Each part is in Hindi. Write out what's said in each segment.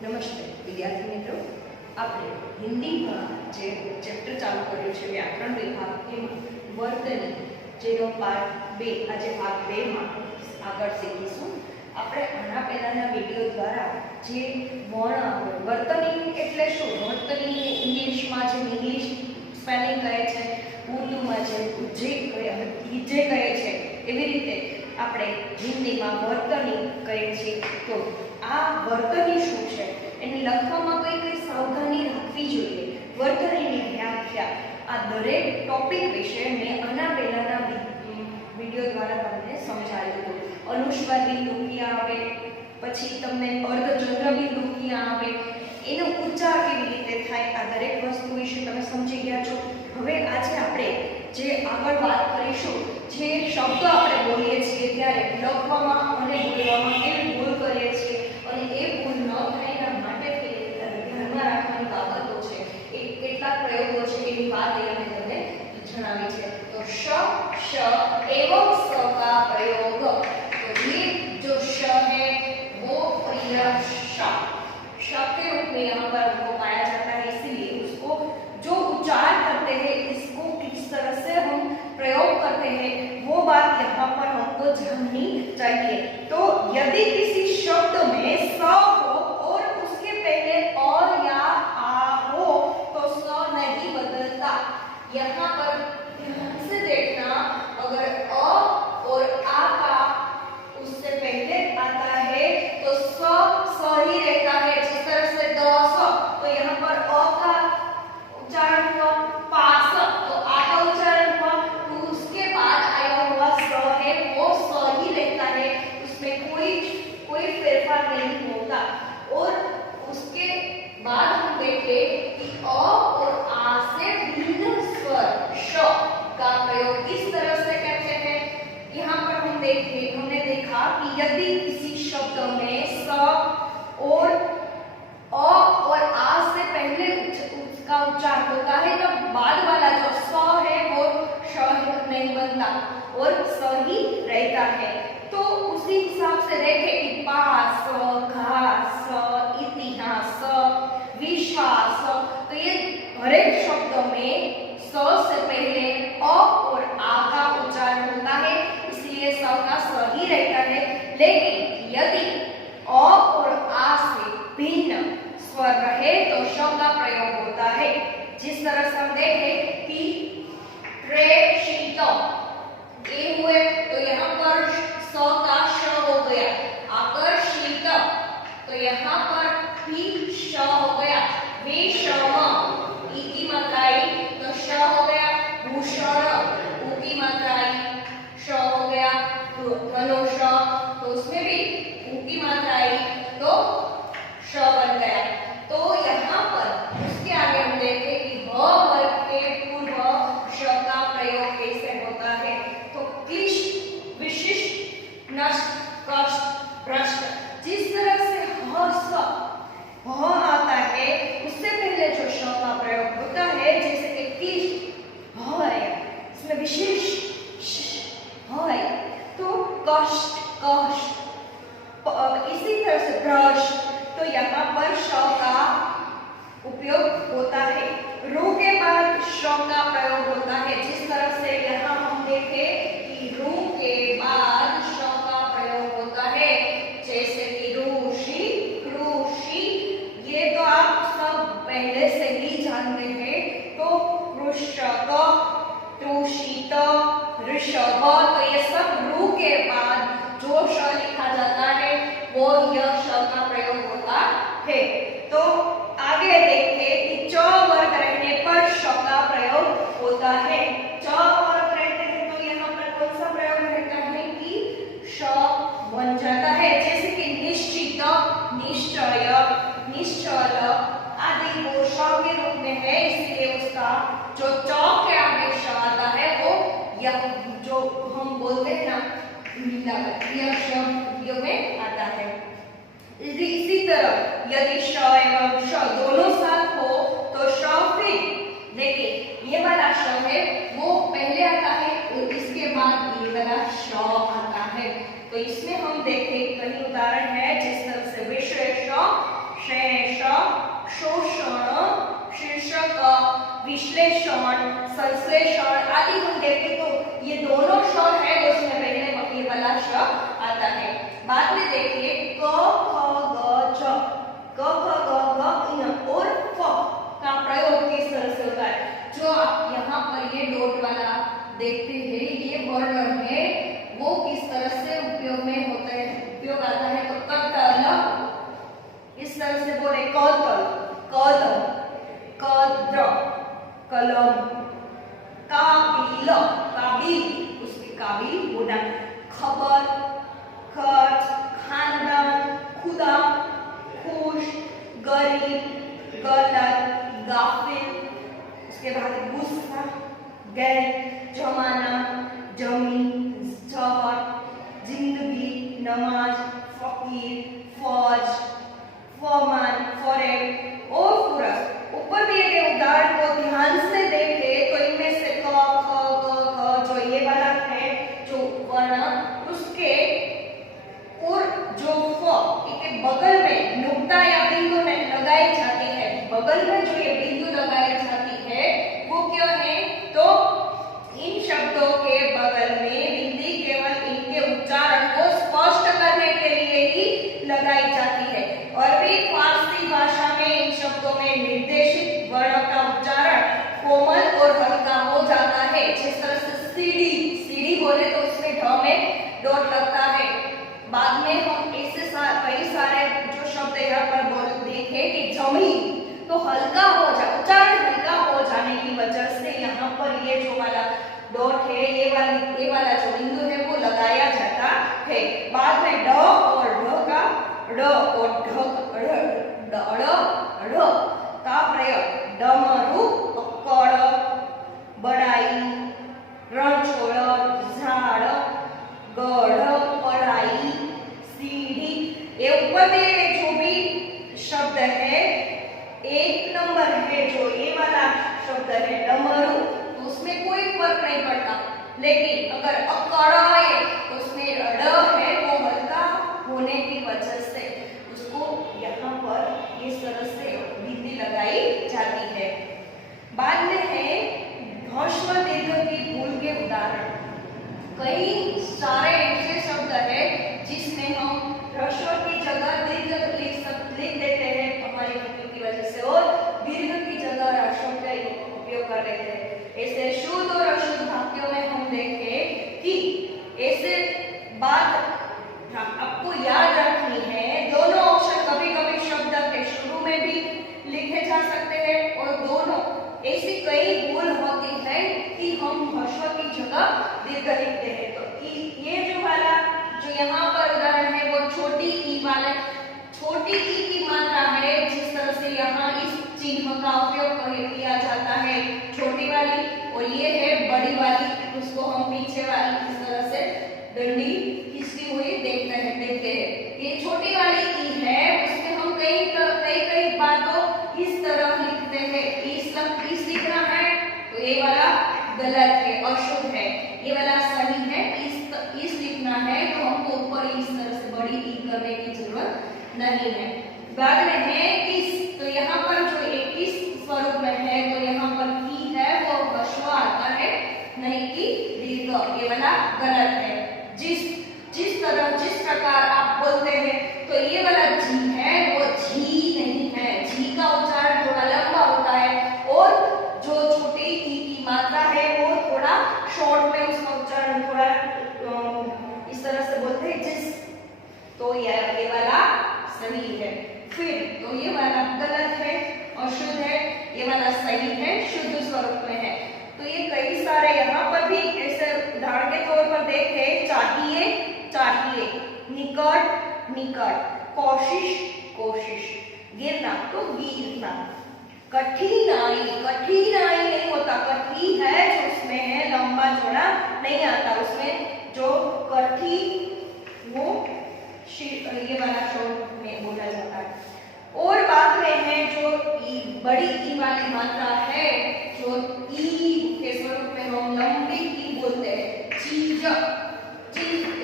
નમસ્તે વિદ્યાર્થી મિત્રો, આપણે હિન્દીમાં જે ચેપ્ટર ચાલુ કર્યું છે વ્યાકરણ વિભાગ એમાં વર્તની જેનો પાર્ટ 2 આજે ભાગ 2 માં આગળ શીખીશું. આપણે આના પહેલાના વિડિયો દ્વારા જે વર્ણ વર્તની એટલે શું, વર્તની ઇંગ્લિશમાં જે ઇંગ્લિશ સ્પેલિંગ કહે છે, ઉર્દુમાં જે કહે છે એવી રીતે આપણે હિન્દીમાં વર્તની કહીએ છીએ. તો આ વર્તની શું છે, એને લખવામાં કઈ સાવધાની રાખવી જોઈએ, વર્તનીની વ્યાખ્યા, આ દરેક ટોપિક વિશે મેં આના પહેલાના વિડિયો દ્વારા તમને સમજાવ્યું હતું. અનુસ્વાર બિંદુ ક્યાં આવે, પછી તમને અર્ધચંદ્ર બિંદુ ક્યાં આવે, એનો ઉચ્ચાર કેવી રીતે થાય, આ દરેક વસ્તુ વિશે તમે સમજી ગયા છો. હવે આજે આપણે જે આગળ વાત કરીશું, જે શબ્દ આપણે બોલીએ છીએ ત્યારે લખવામાં અને બોલવામાં કેવી ભૂલ કરીએ છીએ અને એ ભૂલ ન થાય એના માટે ધ્યાનમાં રાખવાની બાબતો છે, એ કેટલાક પ્રયોગો છે એની વાત અહીંયા મેં તમને જણાવી છે. તો શ एवं स का प्रयोग, तो ये जो श है वो श के रूप में यहाँ पर हमको पाया जाता है, इसीलिए उसको जो उच्चार करते हैं इसको किस तरह से हम प्रयोग करते हैं वो बात यहाँ पर हमको जाननी चाहिए. तो यदि किसी शब्द में स हो और उसके पहले और या आ हो तो स नहीं बदलता. यहाँ पर ध्यान से देखना, अगर अ और आ का उससे पहले आता है तो स ही रहता है. जिस तरह से द स, तो यहाँ पर अ का उच्चारण हुआ, पास तो आ का उच्चारण हुआ, तो उसके बाद आया हुआ स है वो स ही रहता है, उसमें कोई फेरफार नहीं होता. और उसके बाद हम देखें कि अ और आ से भिन्न स्वर श का प्रयोग किस तरह से करते हैं. यहाँ पर हमने देखा कि यदि किसी शब्द में स और अ और आ से पहले उसका उच्चार होता है तो बाद वाला जो स है वो श नहीं बनता और स ही रहता है. तो उसी हिसाब से देखें कि पास, घास, इतिहास, विश्वास, तो ये हर एक शब्दों में स से पहले अ और आ का उच्चारण होता है, इसलिए स का स ही रहता है. लेकिन यदि अ और आ से भिन्न स्वर रहे तो श का प्रयोग होता है. जिस तरह से हम देखें कि प्रेषित ये हुए तो यहाँ पर स का श हो गया. आकर्षित तो यहाँ पर भी श हो गया. विषम ई की मात्रा आई तो श हो गया. भूषण उ की मात्रा आई श हो गया. धनुष तो उसमें भी उ की मात्रा आई तो श बन गया. तो यहाँ पर उसके आगे हम देखें कि भ वर्ग के पूर्व श का प्रयोग कैसे होता है. तो क्लिष्ट, विशिष्ट, नष्ट, कष्ट, भ्रष्ट, जिस तरह से ह आता है उससे पहले जो श का प्रयोग होता है, जैसे कि क्लिष्ट ह है, इसमें विशेष ह है, तो कष्ट, इसी तरह से भ्रष्ट, तो यहाँ पर श का उपयोग होता है. रू के बाद श का प्रयोग होता है. जिस तरह से यहाँ हम देखें कि रू के बाद श का प्रयोग होता है, जैसे कि ऋषि, कृषि, ये तो आप सब पहले से ही जानते हैं. तो कृषक, तृषित, ऋषभ, तो ये सब रू के बाद जो श लिखा जाता है वो यह श का प्रयोग होता है. तो आगे देखें कि च वर्ग रहने पर श का प्रयोग होता है. च वर्ग रहते हैं तो यहाँ पर कौन सा प्रयोग रहता है कि श बन जाता है. जैसे कि निश्चित, निश्चय, निश्चल आदि वो श के रूप में है, इसलिए उसका जो च के आगे श आता है वो यह जो हम बोलते हैं ना यह शब्द में आता है. इसी तरह यदि श एवं श दोनों साथ हो तो श, फिर देखिए ये वाला श है वो पहले आता है और इसके बाद ये वाला श आता है. तो इसमें हम देखें कई उदाहरण है, जिस तरह से विश्व, शेष, दूसरे स्वर आदि हम देखें तो ये दोनों स्वर है उसमें पहले ये वाला श आता है। बाद में देखिए क ख ग झ, क ख ग घ ङ और फ का प्रयोग किस तरह से होता है। जो आप यहाँ पर ये डॉट वाला देखते हैं ये वर्ण है वो किस तरह से उपयोग में होता है, उपयोग आता है। तो कटल इस तरह से बोले कौतल कदम कद्र कलम काबिल काबिल उसके काबिल होना खबर खर्च खानदान खुदा खुश गरीब गलत गाफिल उसके बाद गुस्सा गैर जमाना जमीन जहर जिंदगी नमाज फकीर फौज फरमान फरेब और फुरस। ऊपर दिए गए उदाहरण को ध्यान से देखें तो इनमें से क ख ग घ जो ये वाला है जो वर्ण उसके और जो फ के बगल में नुक्ता या बिंदु लगाए जाते हैं, बगल में जो ये बिंदु लगाई जाती है वो क्या है। तो इन शब्दों के बगल में बिंदी केवल इनके उच्चारण को स्पष्ट करने के लिए ही लगाई जाती है। और भी फारसी भाषा में इन शब्दों में निर्देशित वर्ण का उच्चारण कोमल और हल्का हो जाता है। जिस तरह से सीढ़ी सीढ़ी बोले तो उसमें ढ में डॉट लगता है। बाद में हम ऐसे कई सारे जो शब्द यहाँ पर बोल देखे कि जमीन तो हल्का हो जा उच्चारण हल्का हो जाने की वजह से यहाँ पर ये जो वाला डॉट है ये वाला जो बिंदु है वो लगाया जाता है। बाद में ड और ढ का ड और ढ का प्रयोग डमरू पकड़ बड़ाई रणछोड़ झाड़ गढ़ पढ़ाई सीढ़ी ये ऊपर दिए गए जो भी शब्द है एक नंबर है जो ये वाला शब्द है डमरू तो उसमें कोई फर्क नहीं पड़ता। लेकिन अगर अकड़ाए तो उसमें ड है वो हल्का होने की वजह से उसको यहाँ पर इस तरह से बिंदी लगाई जाती है। बाद में है ह्रस्व दीर्घ की भूल के उदाहरण। कई सारे ऐसे शब्द है जिसमें हम ह्रस्व की जगह दीर्घ लिख देते हैं हमारी गलती की वजह से और दीर्घ की जगह ह्रस्व का उपयोग कर लेते हैं। ऐसे शुद्ध और अशुद्ध वाक्यों में हम देखें कि ऐसे बात आपको याद रखनी है। दोनों ऑप्शन कभी कभी शब्द के शुरू में भी लिखे जा सकते हैं और दोनों ऐसी कई भूल होती है कि हम ह्रस्व की जगह दीर्घ लिखते हैं। तो ये जो वाला जो यहाँ पर उदाहरण है वो छोटी ई वाला छोटी ई की मात्रा है। जिस तरह से यहाँ इस चिन्ह का उपयोग किया जाता है छोटी वाली और ये है बड़ी वाली उसको हम पीछे वाली इस तरह से डंडी खींचती हुई देखते हैं। ये छोटी वाली ई है उसमें हम कई बातों इस तरह लिखते हैं। इस लिखना है तो ये वाला गलत है अशुद्ध है, ये वाला सही है। इस लिखना है तो हमको ऊपर इस तरह से बड़ी ई करने की जरूरत नहीं है। बाद में है किस तो यहाँ पर जो एक इस स्वरूप में है तो यहाँ पर की है वो ह्रस्व आता है नहीं कि दीर्घ, ये वाला गलत है। जिस प्रकार आप बोलते हैं तो ये वाला जी है वो झी नहीं है, झी का उच्चारण थोड़ा लंबा होता है और जो छोटी ई की मात्रा है वो थोड़ा शॉर्ट में उसका उच्चारण थोड़ा इस तरह से बोलते हैं जिस तो ये वाला सही है। फिर तो ये वाला गलत है अशुद्ध है, ये वाला सही है शुद्ध स्वरूप में है। तो ये कई सारे यहाँ पर भी ऐसे उदाहरण के तौर पर देखे चाहिए चाहिए निकट निकट कोशिश कोशिश गिरना तो गिरना कठिनाई कठिनाई नहीं होता कठी है जो उसमें है लंबा चौड़ा नहीं आता उसमें जो कठी वो ये वाला शब्द में बोला जाता है। और बाद में है जो बड़ी ई वाली मात्रा है जो ई के स्वरूप में हम लंबी ई बोलते हैं चीज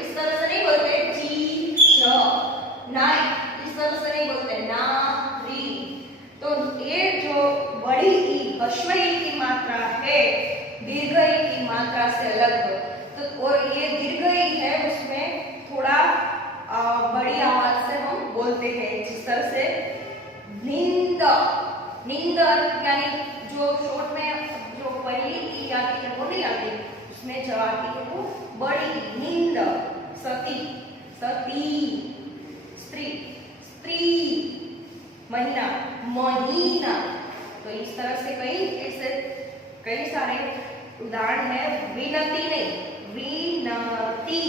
इस तरह से नहीं बोलते चीज नाई इस तरह से नहीं बोलते नारी। तो ये जो बड़ी ई ह्रस्व ई की मात्रा है दीर्घ दीर्घ ई की मात्रा से अलग हो। तो और ये दीर्घ ई है उसमें थोड़ा बड़ी आवाज से हम बोलते हैं, जिस तरह से नींद, नींद यानी जो शॉर्ट में जो पहली ई आती है वो नहीं आती, उसमें जो आती है वो बड़ी नींद। सती, सती, स्त्री, स्त्री, महीना, महीना। तो इस तरह से कई सारे उदाहरण है। विनती नहीं, विनती।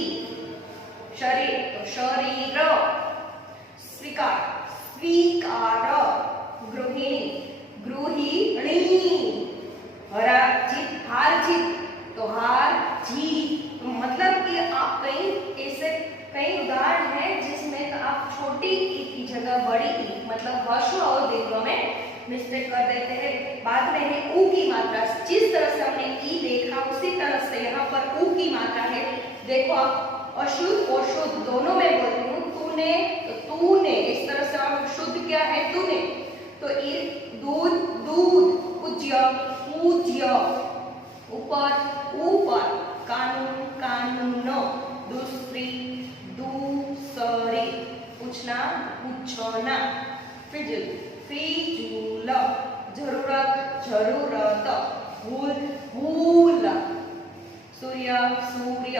शरीर तो शरीर, स्वीकार, स्वीकार, गृहिणी, गृहिणी, हार जीत तो हार जीत। तो मतलब कि आप कई उदाहरण हैं जिसमें आप छोटी ई की जगह बड़ी ई मतलब ह्रस्व और दीर्घ में मिस्टेक कर देते हैं। बाद में है ऊ की मात्रा। जिस तरह से हमने ई देखा उसी तरह से यहाँ पर ऊ की मात्रा है। देखो आप अशुद्ध और शुद्ध दोनों में बोलती हूँ। तूने तो तूने, इस तरह से आप शुद्ध क्या है तूने। तो ये दूध, दूध, पूज्य, पूज्य, ऊपर, ऊपर, कानून, कानून, दूसरी, दूसरी, पूछना, पूछना, फिजूल, फिजूल, जरूरत, जरूरत, भूल, भूल, सूर्य, सूर्य।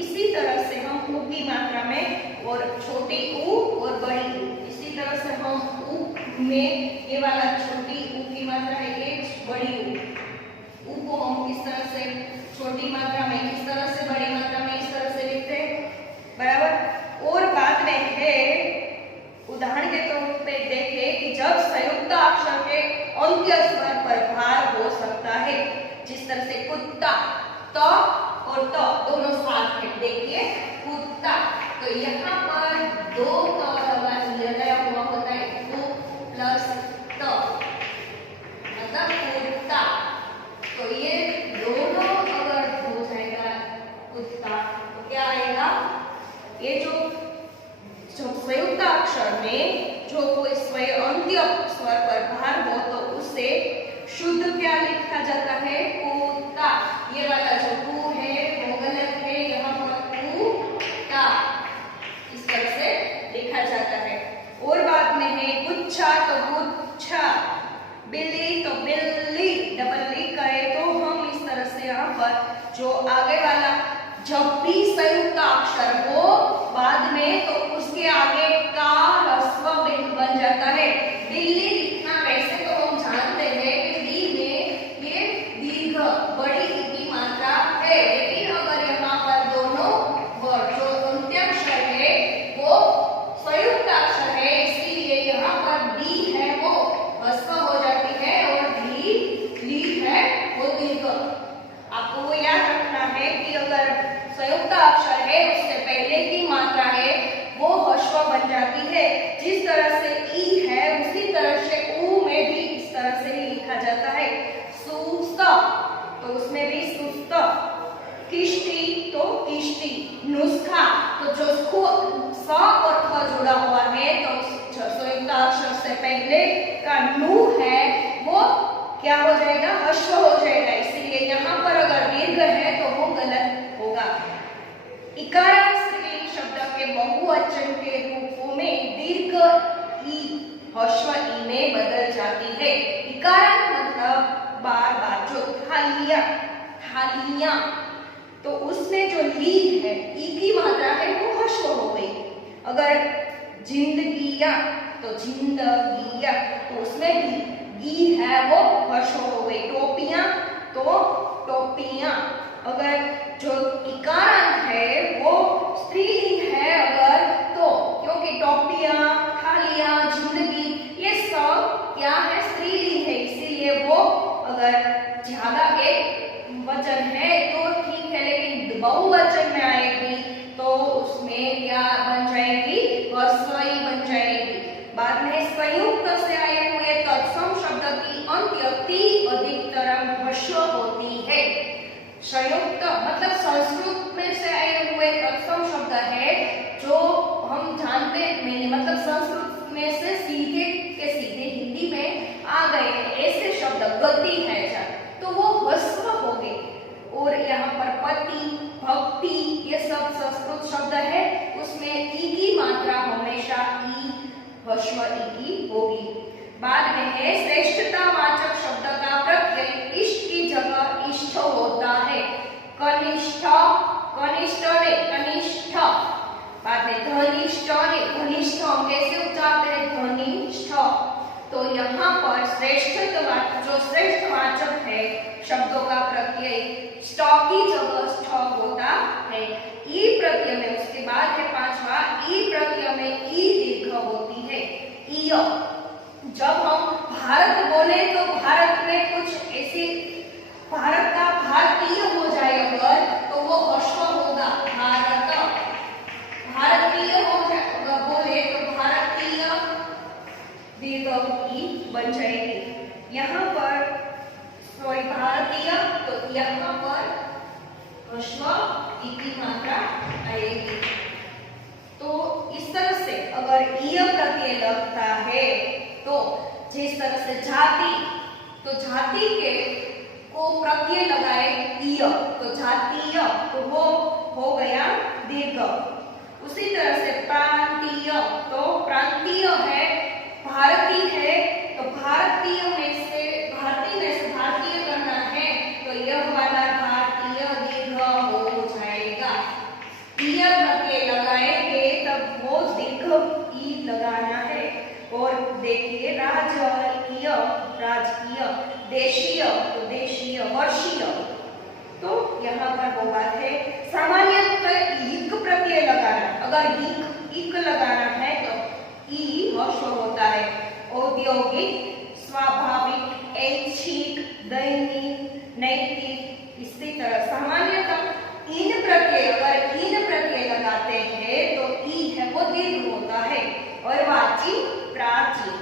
इसी तरह से हम ऊ की मात्रा में और छोटी ऊ और बड़ी ऊ, इसी तरह से हम ऊ में ये वाला छोटी ऊ की मात्रा है, ये बड़ी ऊ को हम किस तरह से छोटी मात्रा में, किस तरह से बड़ी मात्रा में, इस तरह से लिखते हैं, बराबर। और बाद में है उदाहरण के तौर पे देखें कि जब संयुक्त अक्षर के अंत्य स्वर पर भार हो सकता है, जिस तरह से कुत्ता, त और त दोनों साथ में, देखिए कुत्ता। तो यहाँ पर दो लगाया हुआ होता है, कु प्लस त मतलब कुत्ता। तो ये दोनों अगर हो जाएगा कुत्ता तो क्या आएगा, ये जो संयुक्त अक्षर में जो कोई स्वर अंत्य स्वर पर भार हो तो उससे शुद्ध क्या लिखा जाता है, कुत्ता। ये वाला जो कु है वो गलत है, यहाँ पर कुत्ता इस तरह से लिखा जाता है। और बाद में है गुच्छा तो गुच्छा, बिल्ली तो बिल्ली, डबल ली करे तो हम इस तरह से यहाँ पर जो आगे वाला जब भी संयुक्त अक्षर हो बाद में तो उसके आगे का ह्रस्व बन जाता है। बिल्ली लिखना वैसे तो हम जानते हैं कि डी में ये दीर्घ बड़ी की मात्रा है, लेकिन अगर यहाँ पर दोनों जो अंत्याक्षर है वो संयुक्त अक्षर है, इसलिए यहाँ पर डी है वो ह्रस्व हो जाती है और ली है वो दीर्घ। आपको वो याद रखना है कि अगर संयुक्त अक्षर है उससे पहले की मात्रा है वो ह्रस्व बन जाती है। जिस तरह से ई है उसी तरह से ऊ में भी इस तरह से ही लिखा जाता है। सुस्त तो उसमें भी सुस्त, किश्ती तो किश्ती, नुस्खा तो जो स और ख जुड़ा हुआ है तो संयुक्त अक्षर से पहले का नु है वो क्या हो जाएगा, ह्रस्व हो जाएगा, इसलिए यहाँ पर अगर दीर्घ है तो वो गलत होगा। इकारांत स्त्रीलिंग शब्द के बहुवचन के रूपों में दीर्घ ई ह्रस्व ई में बदल जाती है। इकारांत मतलब बार बार, जो थालियां, थालियां तो उसमें जो ली है ई की मात्रा है वो ह्रस्व हो गई। अगर जिंदगियां तो जिंदगियां तो उसमें भी गी है वो ह्रस्व हो गई। टोपियां तो टोपियां, अगर जो इकारांत है वो स्त्रीलिंग है अगर तो, क्योंकि टोपियां, थालियां, जिंदगी ये सब क्या है, स्त्रीलिंग है, इसीलिए वो अगर ज्यादा एक वचन है तो ठीक है, लेकिन बहुवचन में आएगी तो उसमें क्या बन जाएगी, ह्रस्व ई बन जाएगी। बाद में संयुक्त से आए हुए तत्सम शब्द की अंत्यक्ति अधिकतरम ह्रस्व होती है। संयुक्त मतलब संस्कृत में से आए हुए तत्सम शब्द है जो हम जानते हैं, मतलब संस्कृत में ह्रस्व ई की होगी। बाद में है श्रेष्ठतावाचक शब्द का प्रत्यय इष्ट की जगह इष्ट होता है। कनिष्ठ, कनिष्ठ ने कनिष्ठ। बाद में धनिष्ठ ने घनिष्ठ, हम कैसे उच्चारते हैं धनिष्ठ। तो यहाँ पर श्रेष्ठतावाचक, जो श्रेष्ठवाचक है शब्दों का प्रत्यय ष्ट की जगह ष्ठ होता है। ई प्रत्यय में, उसके बाद है पांचवा ई प्रत्यय में ई दीर्घ होती है। ईय, जब हम भारत बोले तो भारत में कुछ ऐसी, भारत का भारतीय हो जाए अगर तो वो ह्रस्व होगा। भारत, भारतीय हो जाए बोले तो भारतीय दीर्घ ई बन जाएगी। यहाँ पर सॉरी भारतीय, तो यहाँ पर ह्रस्व ई की मात्रा आएगी। तो इस तरह से अगर ईय प्रत्यय लगता है तो जिस तरह से जाति, तो जाति के को प्रत्यय लगाए ईय तो जातीय, तो वो हो गया दीर्घ। उसी तरह से प्रांतीय, तो प्रांतीय है, भारतीय है, तो भारतीय में से भारतीय करना है तो यह वाला भारतीय दीर्घ हो जाएगा। ईय प्रत्यय लगाएंगे तब वो दीर्घ ई लगाना है। और देखिए राजकीय, राजकीय, देशीय तो देशीय, वर्षीय, तो यहाँ पर वो बात है। सामान्यतः इक प्रत्यय लगाना, अगर इक लगाना है तो ई ह्रस्व होता है। औद्योगिक, स्वाभाविक, ऐच्छिक, दैनिक, नैतिक, इसी तरह सामान्यतः इन प्रत्यय, अगर इन प्रत्यय लगाते हैं तो ई है वो दीर्घ होता है। और वाची, प्राचीन,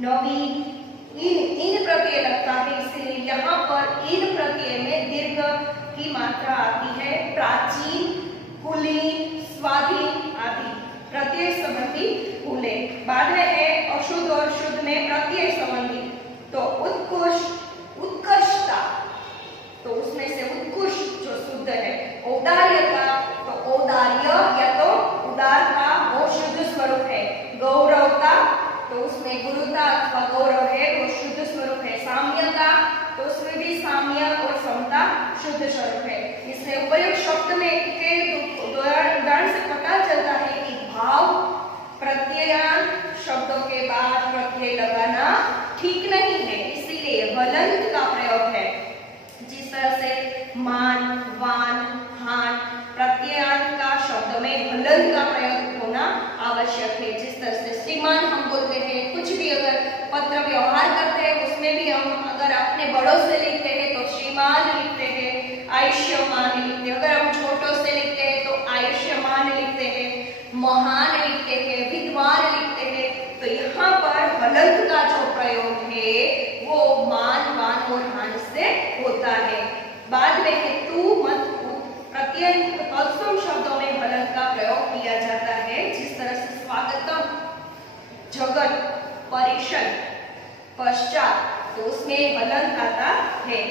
नवीन, इन प्रत्यय लगता है, इसलिए यहाँ पर इन प्रत्यय में दीर्घ की मात्रा आती है। प्राचीन, कुलीन, स्वाधीन आदि प्रत्यय संबंधी भूले। बाद में है अशुद्ध और शुद्ध में प्रत्यय संबंधी, तो उत्कृष्ट, उत्कृष्टता, तो उसमें से उत्कृष्ट जो शुद्ध है। औदार्यता, तो औदार्य या तो उदारता वो शुद्ध स्वरूप है। गौरवता, तो उसमें गुरुता अथवा गौरव है वो शुद्ध स्वरूप है। साम्यता, तो उसमें भी साम्य और समता शुद्ध स्वरूप है। इसमें उपयुक्त शब्द में के उदाहरण से पता चलता है कि भाव प्रत्ययान शब्दों के बाद प्रत्यय लगाना ठीक नहीं है, इसीलिए हलंत का प्रयोग है। जिस तरह से मान, वान, हान, प्रत्ययान का शब्द में हलंत का प्रयोग होना आवश्यक है। जिस तरह से श्रीमान हम बोलते हैं, कुछ भी अगर पत्र व्यवहार करते हैं उसमें भी हम अगर अपने बड़ों से लिखते हैं तो श्रीमान लिखते हैं, आयुष्यमान लिखते हैं। अगर हम छोटों से लिखते हैं तो आयुष्यमान लिखते हैं, महान लिखते हैं, विद्वान लिखते हैं। तो यहाँ पर हलंत का जो प्रयोग है वो मान, वान और हान से होता है। बाद में है तू, मत, प्रत्यय तत्सम शब्दों में हलंत का प्रयोग किया जाता है। जिस तरह से स्वागतम, जगत, परिषद, पश्चात, तो उसमें हलंत आता है।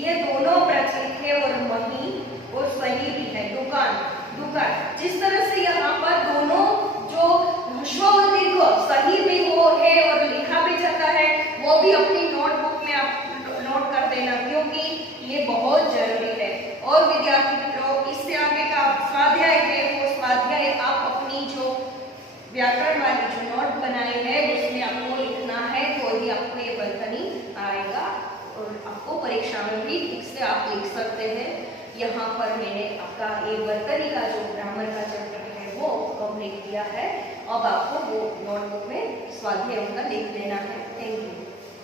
ये दोनों प्रचलित है। और मही और सही भी है, दुकान, दुकान। जिस तरह से यहाँ पर दोनों जो ह्रस्व और दीर्घ सही भी वो है और लिखा भी जाता है, वो भी अपनी नोटबुक में आप नोट कर देना, क्योंकि ये बहुत जरूरी है। और विद्यार्थी मित्रों, इससे आगे का स्वाध्याय है वो स्वाध्याय आप अपनी जो व्याकरण वाली जो नोट बनाई है उसमें आपको लिखना है, तो भी आपको ये वर्तनी आएगा और आपको परीक्षा में भी ठीक से आप लिख सकते हैं। यहाँ पर मैंने आपका ये वर्तनी का जो ग्रामर का चैप्टर है वो कंप्लीट किया है। अब आपको वो नोटबुक में स्वाध्याय उनका लिख लेना है। Thank you.